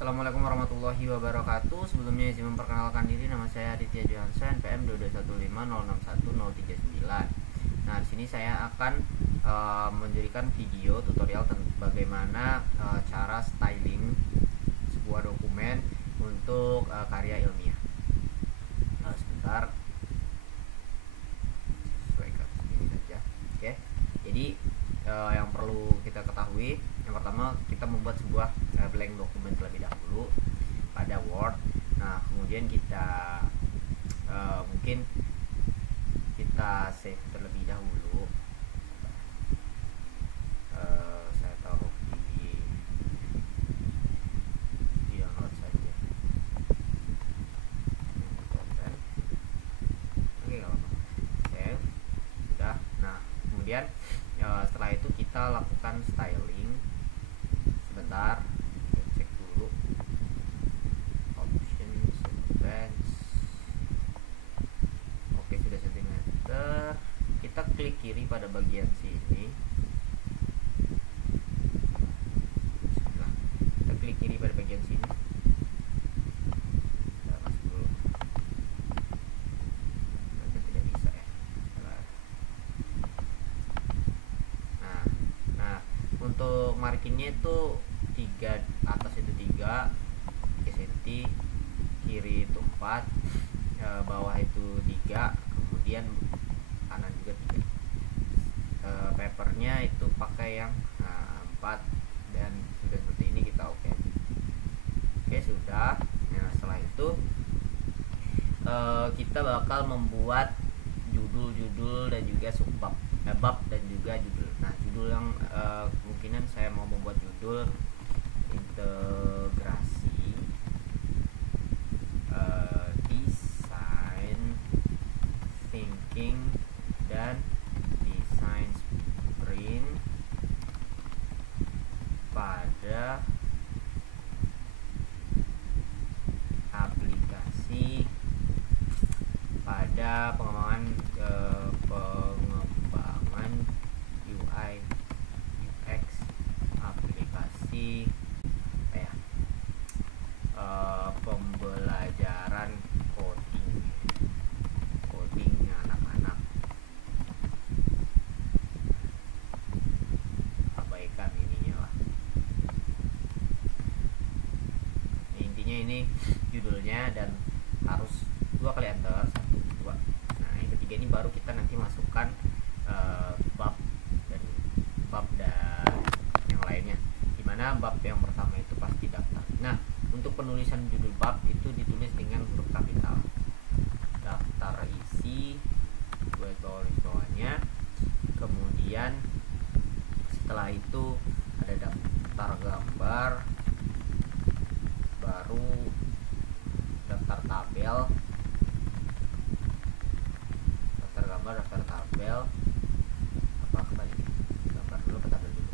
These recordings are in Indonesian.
Assalamualaikum warahmatullahi wabarakatuh. Sebelumnya izin memperkenalkan diri, nama saya Aditya Johansen, PM 221506139. Nah, di sini saya akan menjadikan video tutorial tentang bagaimana cara styling sebuah dokumen untuk karya ilmiah. Sebentar, sesuaikan ini saja. Oke. Jadi yang perlu kita ketahui, yang pertama kita membuat sebuah blank dokumen terlebih dahulu pada Word. Nah, kemudian kita mungkin kita save terlebih dahulu. Saya taruh di download saja. Oke, kalau save sudah. Nah, kemudian setelah itu kita lakukan styling. Sebentar, kita cek dulu options advance. Oke, sudah centimeter. Kita klik kiri pada bagian sini. Nah, kita klik kiri pada bagian sini. Kita masuk dulu. Tidak bisa ya. Nah, untuk marginnya itu 3, atas itu 3 cm, kiri itu 4, bawah itu 3, kemudian kanan juga 3. Papernya itu pakai yang 4, dan sudah seperti ini kita oke. Sudah. Nah, setelah itu kita bakal membuat judul-judul dan juga subbab, bab dan juga judul. Nah, judul yang kemungkinan saya mau membuat judul integrasi design thinking dan design sprint pada aplikasi pada pengembangan UI UX aplikasi pembelajaran coding anak-anak. Abaikan ininya lah. Intinya ini judulnya, dan harus 2 kali enter, 1, 2. Nah, yang ketiga ini baru kita nanti masukkan bab dan yang lainnya, dimana bab yang pertama itu pasti daftar. Nah, untuk penulisan judul bab itu ditulis dengan huruf kapital. Daftar isi, buat bawahnya. Kemudian setelah itu ada daftar gambar, baru daftar tabel. Daftar gambar, daftar tabel. Apa kembali? Gambar dulu ke tabel dulu.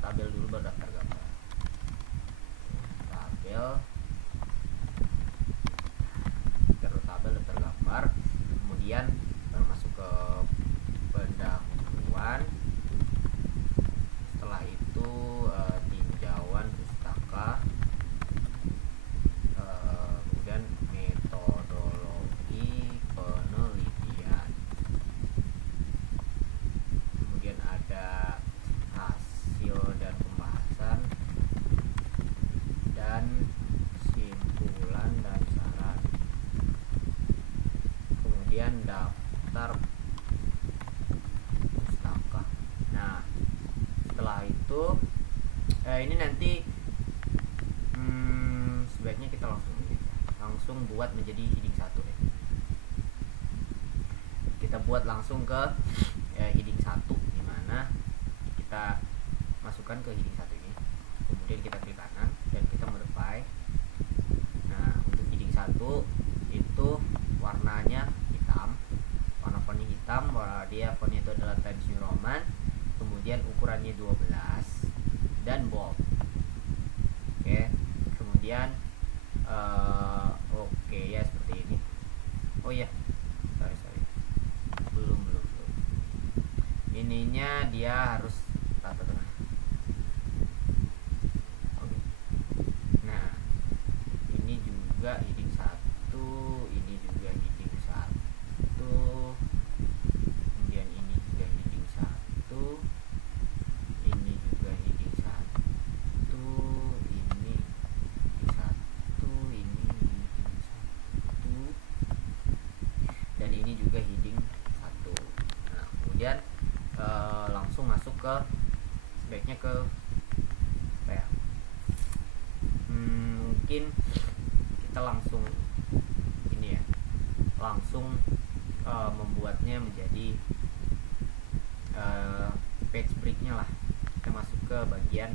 Tabel dulu baru daftar gambar. Tabel daftar gambar, kemudian baru masuk ke pendahuluan. Setelah itu tinjauan pustaka, kemudian metodologi penelitian, kemudian ada hasil dan pembahasan, dan simpulan dan saran, kemudian daftar pustaka. Nah, setelah itu ini nanti sebaiknya kita langsung buat menjadi heading 1 ya. Kita buat langsung ke heading 1, dimana kita masukkan ke heading 1 ini, kemudian kita klik kanan dan kita modify. Nah, untuk heading 1 itu warnanya hitam, warna fontnya hitam, dia fontnya itu adalah Times New Roman, kemudian ukurannya 12 dan bold. Oke, kemudian oke ya seperti ini. Oh ya, sorry, belum. Ininya dia harus tata tengah. Oke. Nah, ini juga heading 1, ini juga heading 1, kemudian ini juga heading 1, ini juga heading 1, ini heading 1, ini heading 1, dan ini juga heading 1. Nah, kemudian langsung masuk ke sebaiknya ke apa ya, mungkin kita langsung ini ya, langsung membuatnya menjadi page breaknya lah. Kita masuk ke bagian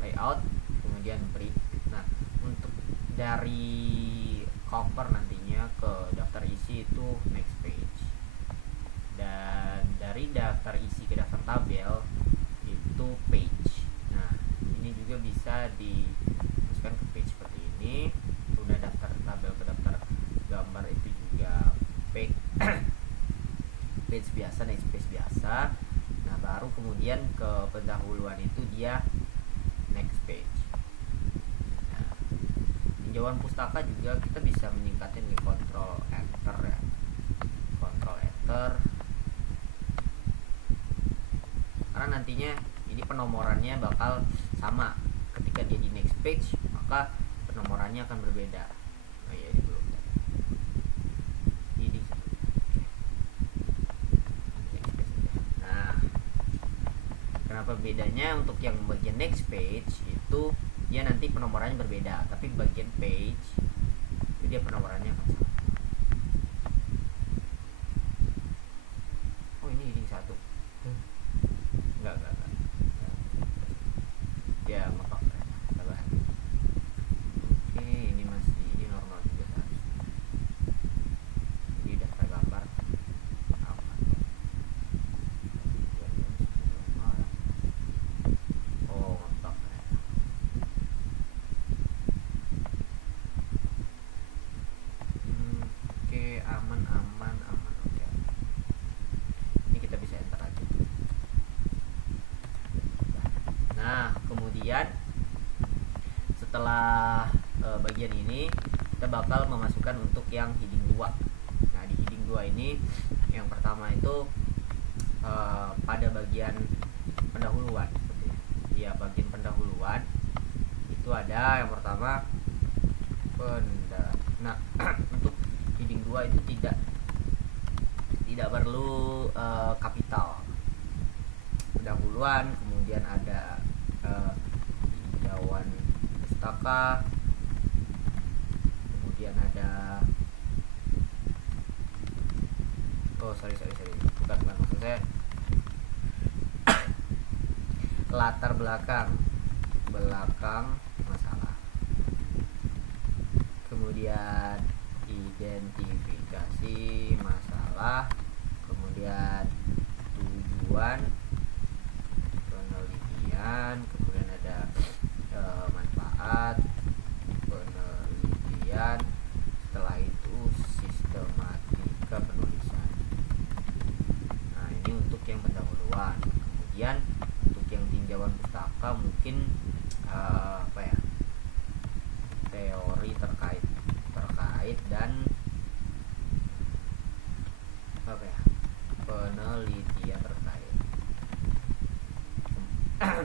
layout, kemudian break. Nah, untuk dari cover nantinya ke daftar isi itu next page, dan dari daftar isi ke daftar tabel itu page. Nah, ini juga bisa dimasukkan ke page seperti ini. Udah daftar tabel ke daftar gambar itu juga page page biasa, next page biasa. Nah, baru kemudian ke pendahuluan itu dia next page. Tinjauan pustaka juga kita bisa meningkatin di Ctrl Enter ya. Ctrl Enter. Karena nantinya ini penomorannya bakal sama. Ketika dia di next page, maka penomorannya akan berbeda. Oh iya, ini belum. Ini nah, kenapa bedanya? Untuk yang bagian next page itu dia nanti penomorannya berbeda, tapi bagian page itu dia penomorannya akan sama. Oh, ini heading 1. Enggak. Ya, apa? Sabar. Oke, ini masih, ini normal juga seharusnya. Di daftar gambar aman. Oh, mantap. Oke, aman. Oke. Ini kita bisa enter aja. Nah, kemudian setelah bagian ini kita bakal memasukkan untuk yang heading 2. Nah, di heading 2 ini yang pertama itu pada bagian pendahuluan seperti ini. Ya, bagian pendahuluan itu ada yang pertama nah, untuk heading 2 itu tidak perlu kapital. Pendahuluan, kemudian ada tinjauan pustaka, kemudian ada sorry bukan maksud saya latar belakang masalah, kemudian identifikasi masalah, kemudian tujuan penelitian, kemudian ada manfaat penelitian, setelah itu sistematika penulisan. Nah, ini untuk yang pendahuluan. Kemudian untuk yang tinjauan pustaka mungkin apa ya, teori terkait dan apa ya, penelitian terkait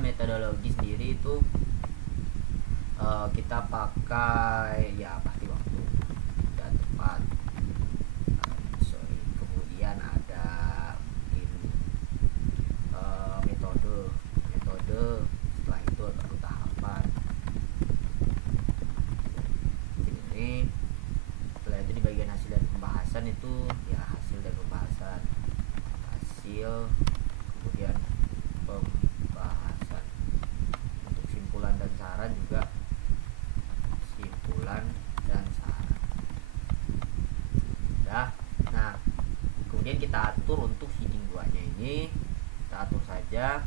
metodologi sendiri itu kita pakai ya pasti waktu dan tepat. Kemudian ada mungkin metode setelah itu baru tahapan. Ini setelah itu di bagian hasil dan pembahasan itu ya hasil dan pembahasan, kemudian pembahasan. Untuk simpulan dan saran juga simpulan dan saran. Nah, kemudian kita atur untuk heading 2 nya ini, kita atur saja.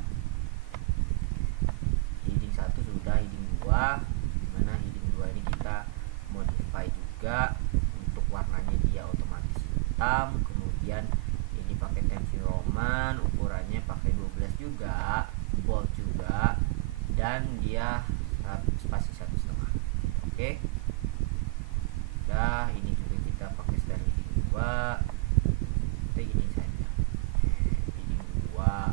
Heading 1 sudah, heading 2, dimana heading 2 ini kita modify juga untuk warnanya dia otomatis hitam, kemudian ini pakai Times New Roman, ukurannya pakai 12 juga, bold juga, dan dia spasi 1,5. Oke. Nah, ini juga kita pakai style heading 2. Kita ini saja. Heading 2.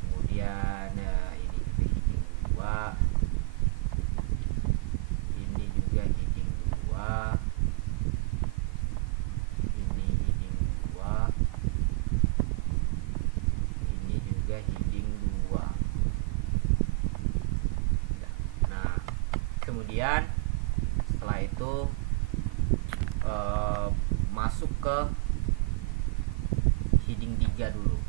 Kemudian ini juga heading 2. Ini juga heading 2. Ini heading 2. Ini juga heading 2. Nah, kemudian setelah itu masuk ke heading 3 dulu.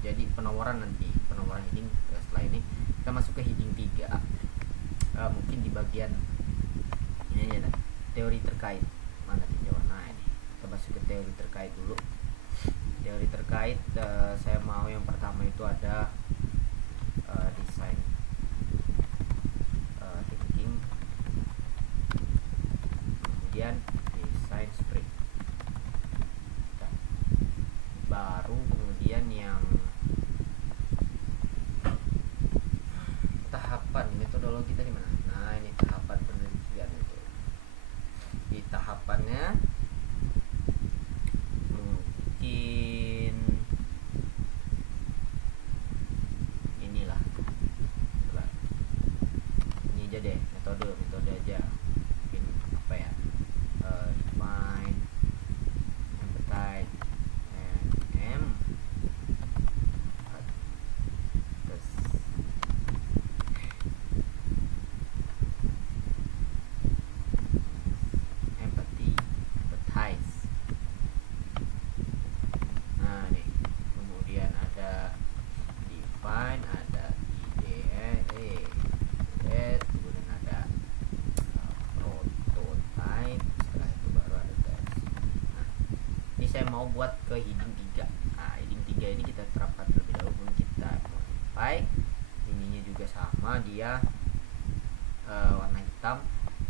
Jadi penomoran heading setelah ini kita masuk ke heading 3. Mungkin di bagian ini ada teori terkait. Mana tinjauan? Nah, ini kita masuk ke teori terkait dulu. Teori terkait saya mau yang pertama itu ada design thinking, kemudian design sprint, baru kemudian yang tahapan metodologi tadi mana? Nah, ini tahapan penelitian itu. Di tahapannya mungkin inilah, ini aja deh, metode aja. Mungkin apa ya, define, empathize, and empathy, empathize. Nah, nih kemudian ada define, ada IDE, kemudian ada prototype, setelah itu baru ada test. Nah, ini saya mau buat ke heading 3. Nah, heading 3 ini kita terapkan terlebih dahulu, kemudian kita modify. Ininya juga sama, dia warna hitam,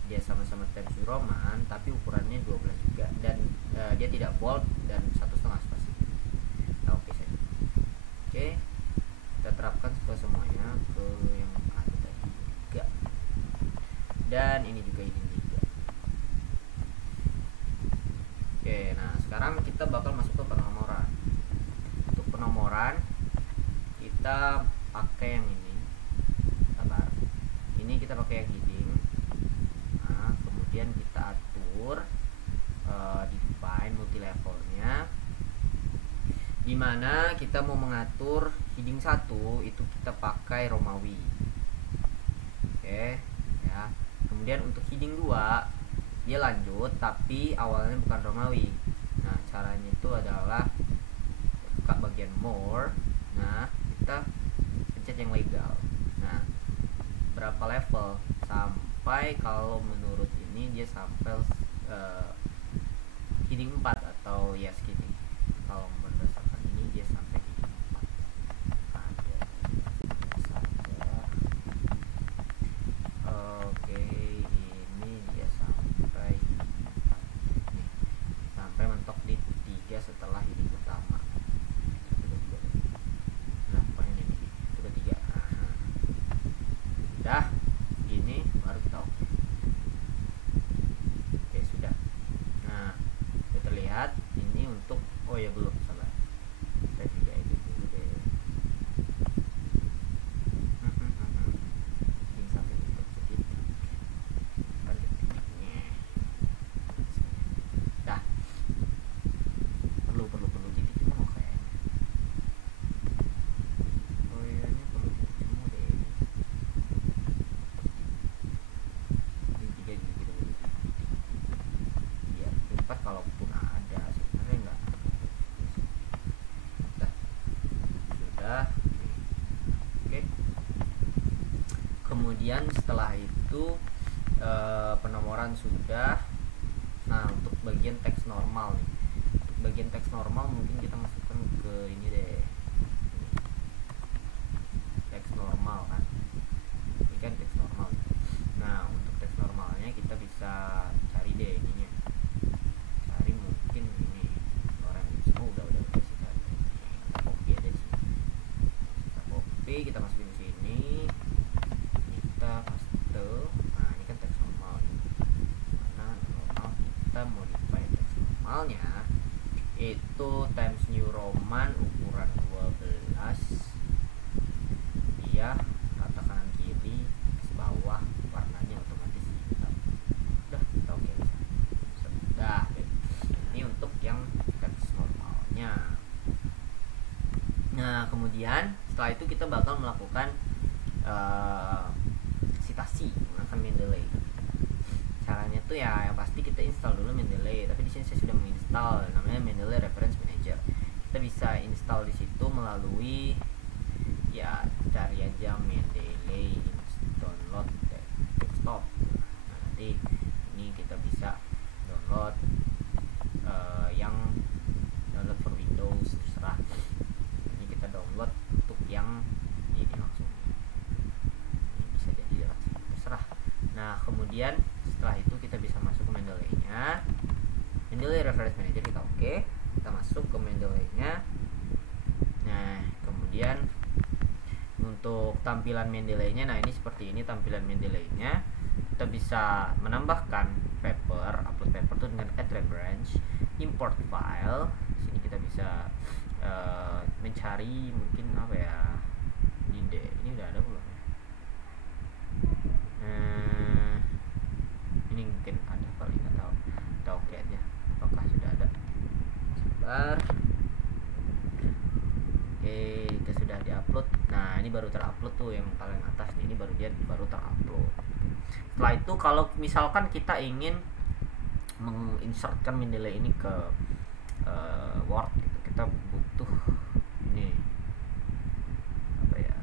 dia sama-sama Times New Roman, tapi ukurannya 12 juga, dan dia tidak bold dan 1,5 spasi. Nah, oke saja. Oke, kita terapkan ke semuanya, ke yang ada tadi juga, dan ini juga heading 3. Oke, nah sekarang kita bakal masuk ke penomoran. Untuk penomoran kita pakai yang ini, sabar, ini kita pakai yang heading. Nah, kemudian kita atur define multi levelnya, dimana kita mau mengatur heading 1 itu kita pakai Romawi. Oke ya. Kemudian untuk heading 2 dia lanjut tapi awalnya bukan Romawi. Nah, caranya itu adalah buka bagian more. Nah, kita pencet yang legal. Nah, berapa level? Sampai kalau menurut ini dia sampai heading 4 atau ya segini. Kalau berdasarkan ini dia sampai heading 4. Ada saja. Oke, ini dia sampai nih, sampai mentok di 3 setelah heading utama. Nah, pokoknya ini itu ketiga. Udah gini baru kita oke. Oke, sudah. Nah, sudah terlihat ini untuk, oh ya belum, sabar, saya juga edit dulu deh. Ini sampai tutup sedikit kan titiknya. Dah, perlu titik jemu kayaknya. Oh iya, ini perlu titik jemu deh. Ini 3 juga kita perlu titik. Biar 4 kalaupun ada, sebenarnya enggak. Dah, sudah. Oke. Kemudian setelah itu penomoran sudah. Nah, untuk bagian teks normal nih, untuk bagian teks normal mungkin kita masukkan ke ini deh, teks normal kan, ini kan teks normal. Nah untuk teks normalnya kita bisa cari deh ininya, cari mungkin ini orang semua udah bisa cari. Kita copy aja sih, kita copy, kita masukin di sini, kita paste. Nah ini kan teks normal, mana normal, kita modify teks normalnya itu Times New Roman ukuran 12, dia rata kanan kiri, bawah warnanya otomatis hitam. Udah kita oke sudah. Ini untuk yang teks normalnya. Nah kemudian setelah itu kita bakal melakukan citasi menggunakan Mendeley. Caranya tuh ya yang pasti kita install dulu Mendeley, tapi di sini saya sudah menginstal, namanya Mendeley Reference Manager. Kita bisa install di situ melalui ya cari aja Mendeley download desktop. Nah, nanti ini kita bisa download yang download for Windows, terserah. Ini kita download untuk yang ini langsung, ini bisa jadi terserah. Nah kemudian setelah itu kita bisa masuk ke Mendeley-nya, Mendeley Reference Manager, kita oke, kita masuk ke Mendeley-nya. Nah kemudian untuk tampilan Mendeley-nya, nah ini seperti ini tampilan Mendeley-nya. Kita bisa menambahkan paper, upload paper itu dengan add reference, import file. Di sini kita bisa mencari mungkin apa ya, ini deh, ini udah ada belum ya? Ini mungkin ada kali, nggak tahu. Kita oke aja, apakah sudah ada? Sebentar. Oke, itu sudah diupload. Nah ini baru terupload tuh yang paling atas nih, ini baru terupload. Setelah itu kalau misalkan kita ingin menginsertkan Mendeley ini ke Word gitu, kita butuh ini apa ya,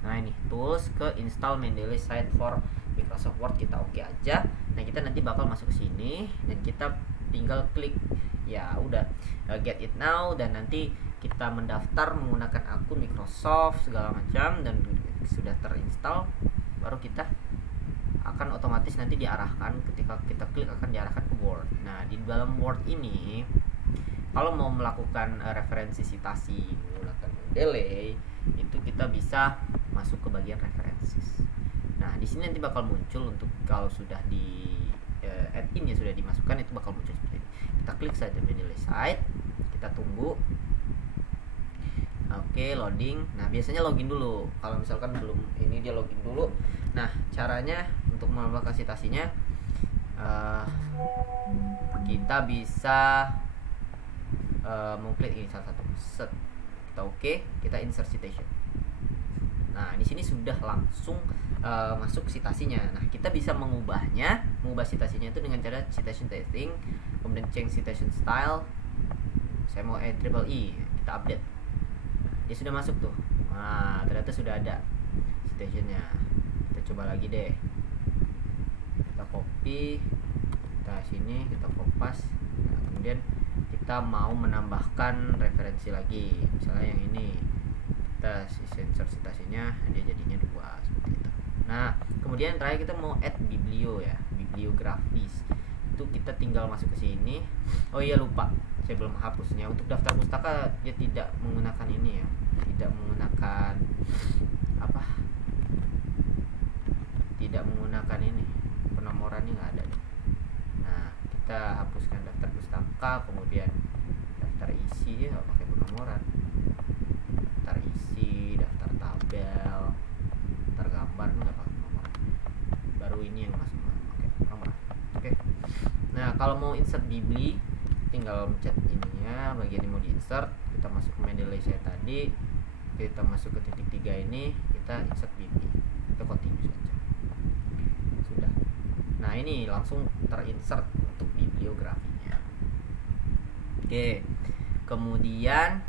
nah ini tools, ke install Mendeley site for Microsoft Word, kita oke aja. Nah kita nanti bakal masuk ke sini dan kita tinggal klik ya udah get it now, dan nanti kita mendaftar menggunakan akun Microsoft segala macam, dan sudah terinstall baru kita akan otomatis nanti diarahkan, ketika kita klik akan diarahkan ke Word. Nah di dalam Word ini kalau mau melakukan referensi citasi menggunakan Mendeley itu kita bisa masuk ke bagian references. Nah di sini nanti bakal muncul, untuk kalau sudah di add-in ya sudah dimasukkan, itu bakal muncul seperti ini. Kita klik saja Mendeley site, kita tunggu. Oke, loading. Nah biasanya login dulu, kalau misalkan belum ini dia login dulu. Nah caranya untuk menambahkan citasinya, kita bisa mengklik ini salah satu, set, kita oke, kita insert citation. Nah di sini sudah langsung masuk citasinya. Nah kita bisa mengubah citasinya itu dengan cara citation testing, kemudian change citation style. Saya mau add triple E, kita update. Dia sudah masuk tuh. Nah ternyata sudah ada citationnya. Kita coba lagi deh, kita copy, kita sini, kita kopas. Nah, kemudian kita mau menambahkan referensi lagi, misalnya yang ini, kita sensor citasinya, dia jadinya 2 seperti itu. Nah kemudian terakhir kita mau add biblio ya, bibliografis. Itu kita tinggal masuk ke sini. Oh iya lupa, saya belum hapusnya. Untuk daftar pustaka dia tidak menggunakan ini ya, tidak menggunakan apa, tidak menggunakan ini, penomorannya nggak ada. Nah kita hapuskan daftar pustaka, kemudian daftar isi, dia nggak pakai penomoran. Daftar isi, daftar tabel, daftar gambar nggak pakai penomoran. Baru ini yang masuk pakai penomoran. Oke. Nah kalau mau insert bibli, tinggal mencet ininya, bagian yang mau diinsert, kita masuk ke Mendeley saya tadi, kita masuk ke titik 3 ini, kita insert bibli, kita continue saja. Sudah. Nah ini langsung terinsert untuk bibliografinya. Oke. Kemudian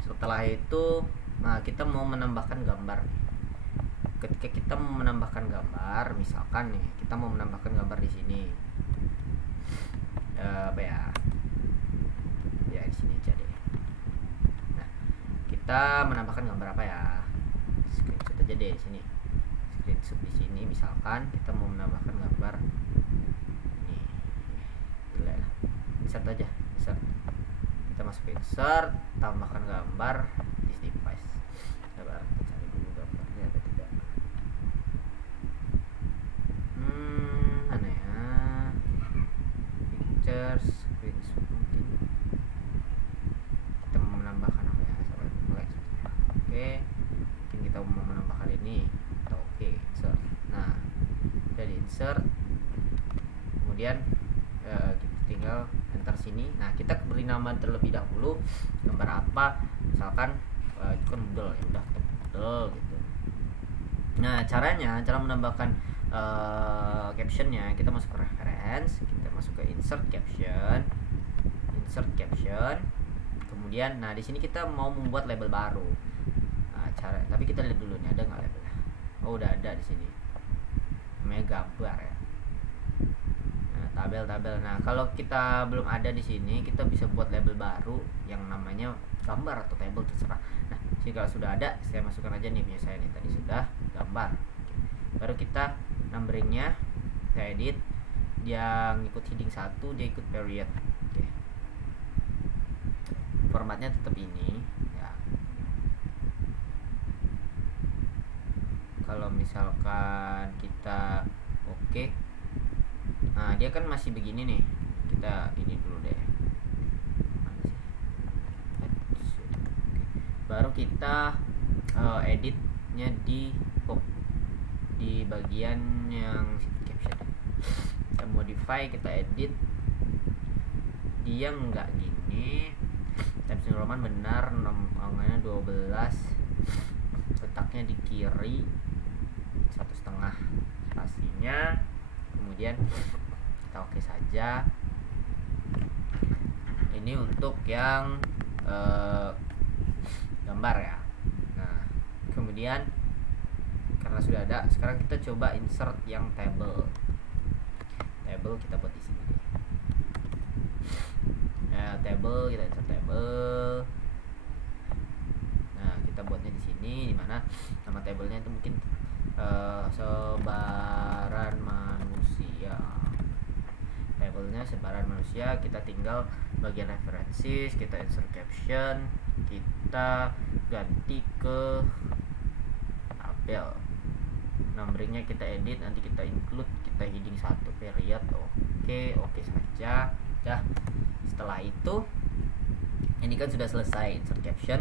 setelah itu, nah kita mau menambahkan gambar nih. Ketika kita mau menambahkan gambar, misalkan nih kita mau menambahkan gambar di sini, apa ya, kita menambahkan gambar apa ya, screenshot aja deh di sini, screenshot di sini. Misalkan kita mau menambahkan gambar ini, boleh lah, insert aja, insert. Kita masuk insert, tambahkan gambar this device. Coba kita cari dulu gambarnya ada tidak. Mana ya, pictures, screenshot mungkin. Kita mau menambahkan apa ya, sabar, oke, mungkin kita mau menambahkan ini atau oke, insert. Nah, udah di insert, kemudian kita tinggal enter sini. Nah, kita beri nama terlebih dahulu, gambar apa, misalkan itu kan model ya, udah model gitu. Nah, cara menambahkan captionnya, kita masuk ke reference, kita masuk ke insert caption, kemudian nah di sini kita mau membuat label baru. Nah, tapi kita lihat dulu nih ada nggak labelnya. Oh, udah ada di sini, namanya gambar ya. Nah, tabel. Nah, kalau kita belum ada di sini, kita bisa buat label baru yang namanya gambar atau table, terserah. Nah, jika kalau sudah ada, saya masukkan aja nih, punya saya nih tadi sudah gambar. Baru kita numberingnya, saya edit, dia ngikut heading 1, dia ikut period. Oke. Formatnya tetap ini ya. Kalau misalkan kita oke, nah dia kan masih begini nih, kita ini dulu deh. Baru kita editnya di bagian yang caption. Kita modify, kita edit, dia nggak gini, Times New Roman benar, angkanya 12, letaknya di kiri 1,5 spasinya, kemudian kita oke saja. Ini untuk yang gambar ya. Nah, kemudian karena sudah ada, sekarang kita coba insert yang table kita buat di sini deh. Nah, table, kita insert table. Nah, kita buatnya di sini, dimana nama tablenya itu mungkin sebaran manusia. Tablenya sebaran manusia, kita tinggal bagian references, kita insert caption, kita ganti ke tabel. Numberingnya kita edit, nanti kita include, kita heading 1 period. Oke saja. Dah, setelah itu ini kan sudah selesai insert caption.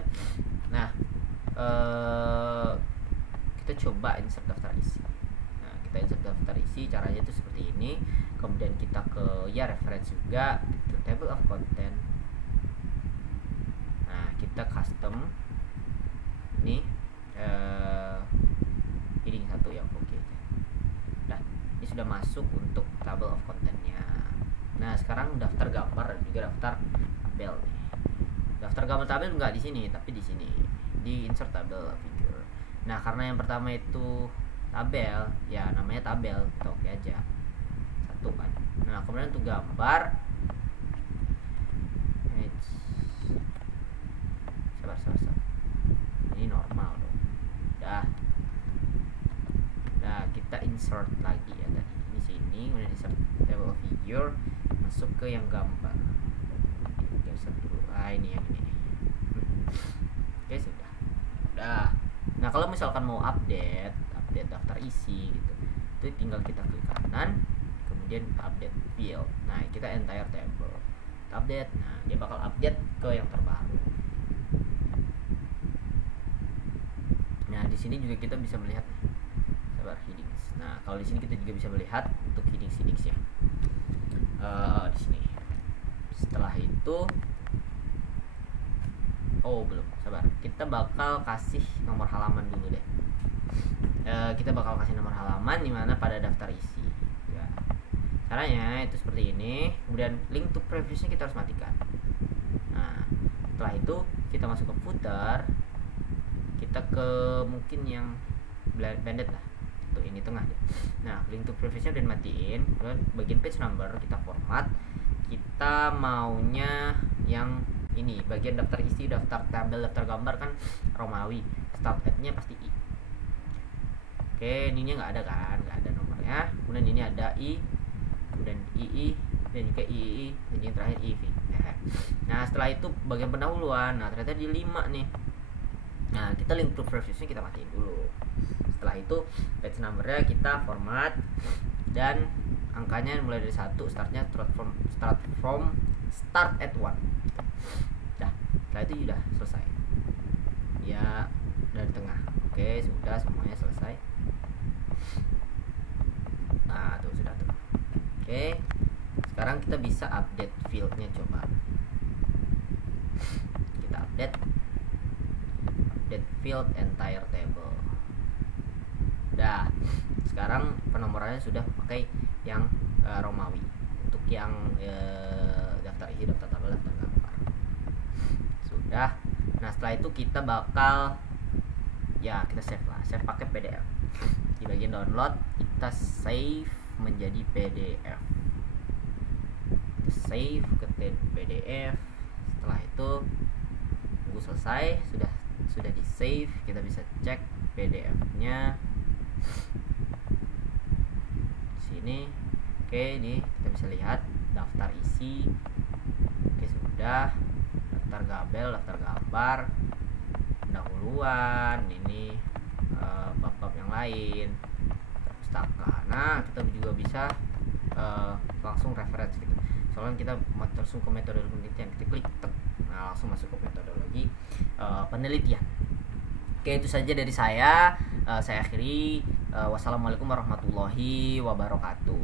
Nah, kita coba insert daftar isi. Nah, kita insert daftar isi, caranya itu seperti ini. Kemudian kita ke reference juga, ke table of content. Nah, kita custom ini heading 1 ya, oke. Nah, ini sudah masuk untuk table of contentnya. Nah, sekarang daftar gambar dan juga daftar tabel nih. Daftar gambar tabel enggak di sini, tapi di sini di insert table figure. Nah, karena yang pertama itu tabel, ya namanya tabel, kita oke aja. Satu kan. Nah, kemudian untuk gambar, sabar. Ini normal dong. Nah, kita insert lagi ya tadi. Di sini udah insert table of figure, masuk ke yang gambar. Oke, insert dulu. Ini yang ini. Oke, sudah. Nah, kalau misalkan mau update daftar isi gitu, itu tinggal kita klik kanan, kemudian update field. Nah, kita entire table update. Nah, dia bakal update ke yang terbaru. Nah, di sini juga kita bisa melihat headings. Nah, kalau di sini kita juga bisa melihat untuk headings ya. Di sini. Setelah itu, belum, sabar. Kita bakal kasih nomor halaman dulu deh. Kita bakal kasih nomor halaman dimana pada daftar isi. Ya. Caranya itu seperti ini. Kemudian link to previousnya kita harus matikan. Nah, setelah itu kita masuk ke footer. Kita ke mungkin yang blended lah. Ini tengah deh. Nah, link to previousnya udah matiin. Bagian page number kita format, kita maunya yang ini bagian daftar isi, daftar tabel, daftar gambar kan Romawi, start at-nya pasti I. Oke, ininya nggak ada kan, nggak ada nomornya. Kemudian ini ada I, kemudian II, dan juga III, dan yang terakhir IV. Nah setelah itu bagian pendahuluan, nah ternyata di 5 nih. Nah kita link to previously kita matiin dulu. Setelah itu page numbernya kita format dan angkanya mulai dari 1, startnya start at 1. Nah setelah itu sudah selesai ya, dari tengah. Oke, sudah semuanya selesai. Nah tuh sudah tuh. Oke, sekarang kita bisa update fieldnya, coba kita update field entire table. Dah, sekarang penomorannya sudah pakai yang Romawi. Untuk yang daftar isi, daftar tabel, daftar gambar sudah. Nah setelah itu kita bakal ya kita save lah, save pakai PDF. Di bagian download kita save menjadi PDF, save ke PDF. Setelah itu tunggu selesai, sudah di save, kita bisa cek PDF-nya sini. Oke, ini kita bisa lihat daftar isi. Oke, sudah. Daftar gabel, daftar gambar, pendahuluan, ini bab-bab yang lain, pustaka. Nah kita juga bisa langsung reference gitu. Soalnya kita langsung ke metodologi penelitian, kita klik nah langsung masuk ke metodologi penelitian. Oke, itu saja dari saya. Saya akhiri. Wassalamualaikum warahmatullahi wabarakatuh.